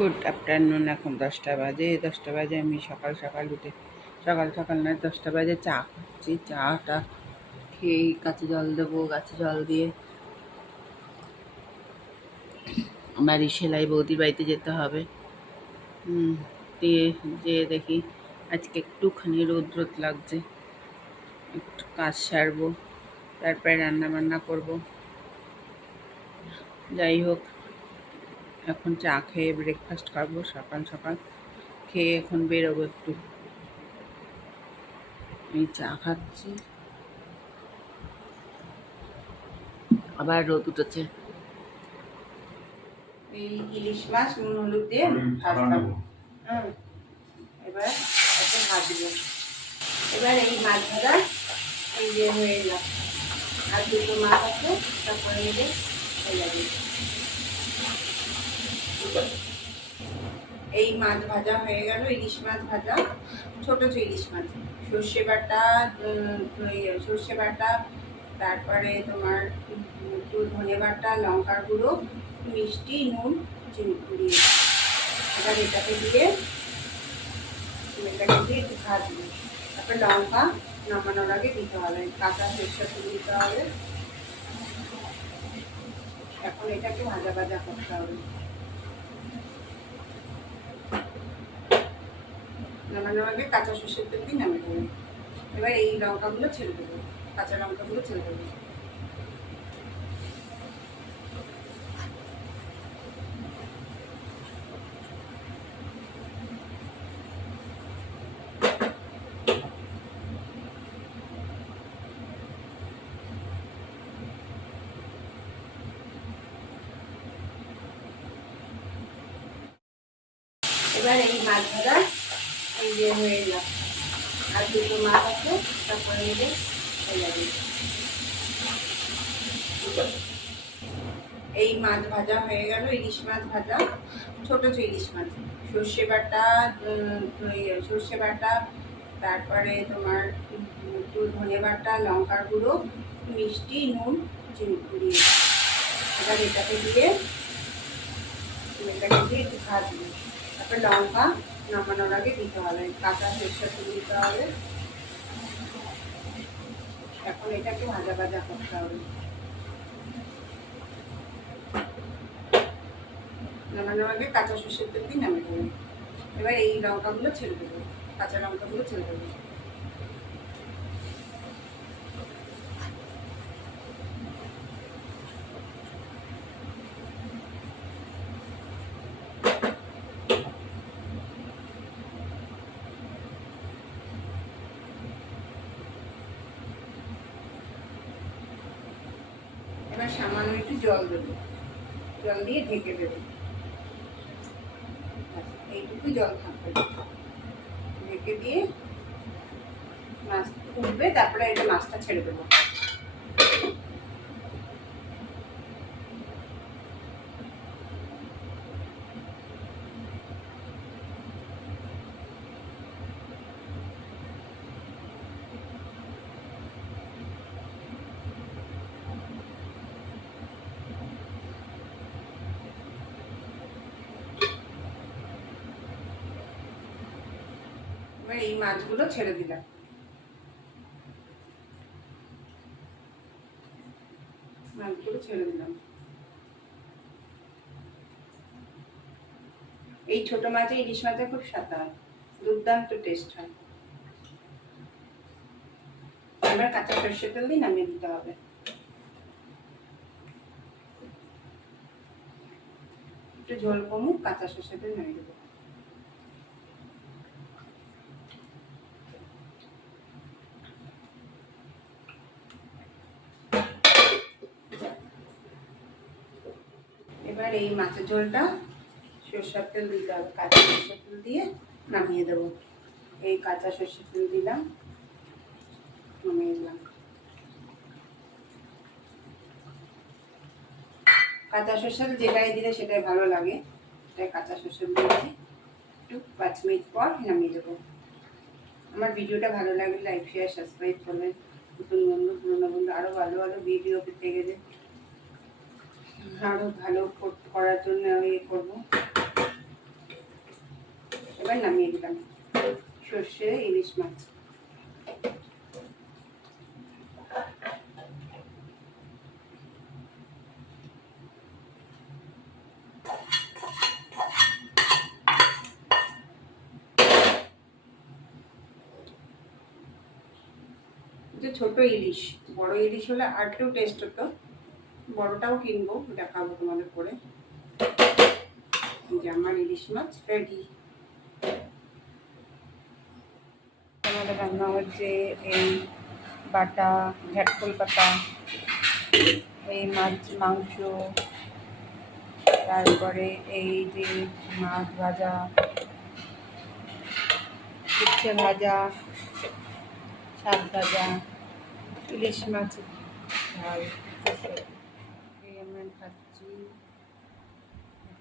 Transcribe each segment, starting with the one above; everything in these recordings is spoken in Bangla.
গুড আফটারনুন, এখন দশটা বাজে। দশটা বাজে, আমি সকাল সকাল উঠে, সকাল সকাল নয়, দশটা বাজে চা খাচ্ছি। চাটা খেয়ে গাছে জল দেবো গাছে জল দিয়ে বাড়ি সেলাই বৌদির বাড়িতে যেতে হবে। দিয়ে যেয়ে দেখি আজকে একটুখানি রোদ রোদ লাগছে। একটু কাজ সারবো, তারপরে রান্না বান্না করব। যাই হোক এখন চা খেয়ে ব্রেকফাস্ট করব সকাল সকাল খেয়ে এখন বেরোবো একটু। এই চা খাচ্ছি। আবার রোদ উঠেছে। এই ইলিশ মাছ নুন হলুদ দিয়ে ভাত খাব। এবার এত ভাজবো এবার এই মাছ ভাজা এই যে হয়ে এলাম আর দুটো মাছ আছে তারপরে হয়ে যাবে। এই মাছ ভাজা হয়ে গেল, ইলিশ মাছ ভাজা, ছোট ছোট ইলিশ মাছ। সর্ষে বাটা সর্ষে বাটা, তারপরে তোমার একটু ধনে বাটা, লঙ্কার গুঁড়ো, মিষ্টি, নুন, চিনি দিয়ে। এবার এটাকে দিয়ে এটাকে দিয়ে একটু ভাজবো। তারপর লঙ্কা নামানোর আগে দিতে হবে, কাঁচা সরষে ফুল দিতে হবে। এখন এটাকে ভাজা ভাজা করতে হবে। নামানোর আগে কাঁচা সর্ষের তেল দিয়ে নামিয়ে দেবো এবার এই লঙ্কাগুলো ছেড়ে দেবো। কাঁচা লঙ্কাগুলো ছেড়ে দেবো। এবার এই মাছ ভাজা এই যে হয়ে এলাম আর দুটো মাছ আছে, তারপরে মিলে হয়ে যাবে। এই মাছ ভাজা হয়ে গেল, ইলিশ মাছ ভাজা, ছোট ছোট ইলিশ মাছ। সর্ষে বাটা সর্ষে বাটা, তারপরে তোমার একটু ধনে বাটা, লঙ্কার গুঁড়ো, মিষ্টি, নুন, চিনি দিয়ে। এবার এটাকে দিয়ে এটাকে দিয়ে একটু ভাজবো। লঙ্কা নামানোর আগে দিতে হবে, কাঁচা সরষে দিতে হবে। এখন এটাকে ভাজা ভাজা করতে হবে। নামানোর আগে কাঁচা সরষের তেল দিয়ে নামিয়ে দেবে এবার এই লঙ্কাগুলো ছেড়ে দেবো, কাঁচা লঙ্কাগুলো ছেড়ে দেবো। এবার সামান্য একটু জল দেবো। জল দিয়ে ঢেকে দেবো। এইটুকু জল থাকবে। ঢেকে দিয়ে মাছ উঠবে তারপরে এটা মাছটা ছেড়ে দেবো। এবার এই মাছগুলো ছেড়ে দিলাম। মাছগুলো ছেড়ে দিলাম। এই ছোট মাছে ইলিশ মাছে খুব সাদা, দুর্দান্ত টেস্ট হয়। এবার কাঁচা সর্ষের তেল দিয়ে নামিয়ে দিতে হবে। একটু ঝোল কমুক, কাঁচা সর্ষের তেল নামিয়ে দেবো। এবার এই মাছের ঝোলটা সরষের তেল দিতে হবে, কাঁচা সরষের তেল দিয়ে নামিয়ে দেবো। এই কাঁচা সরষের তেল দিলাম, নামিয়ে দিলাম। কাঁচা সরষের যেটাই দিলে সেটাই ভালো লাগে সেটাই কাঁচা সরষের দিয়েছি। একটু পাঁচ মিনিট পর নামিয়ে দেবো। আমার ভিডিওটা ভালো লাগলে লাইক শেয়ার সাবস্ক্রাইব করবেন। নতুন বন্ধু, পুরোনো বন্ধু আরও ভালো ভালো ভিডিও পেতে গেলে আরও ভালো করার জন্য ইয়ে করব। এবার নামিয়ে দিলাম। সর্ষে, ইলিশ মাছ। ছোট ইলিশ, বড় ইলিশ হলে আর একটু টেস্ট হতো। বড়টাও কিনবো, দেখাবো তোমাদের করে আমার ইলিশ মাছ রেডি আমাদের রান্না হচ্ছে এই বাটা, ঝাটকল পাতা, এই মাছ, মাংস, তারপরে এই যে মাছ ভাজা, উচ্ছে ভাজা, শাক ভাজা, ইলিশ মাছ। ঝাল এই আমরা খাচ্ছি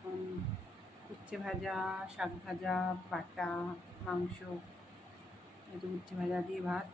এখন উচ্ছে ভাজা শাক ভাজা বাটা মাংস উচ্ছে ভাজা দিয়ে ভাত।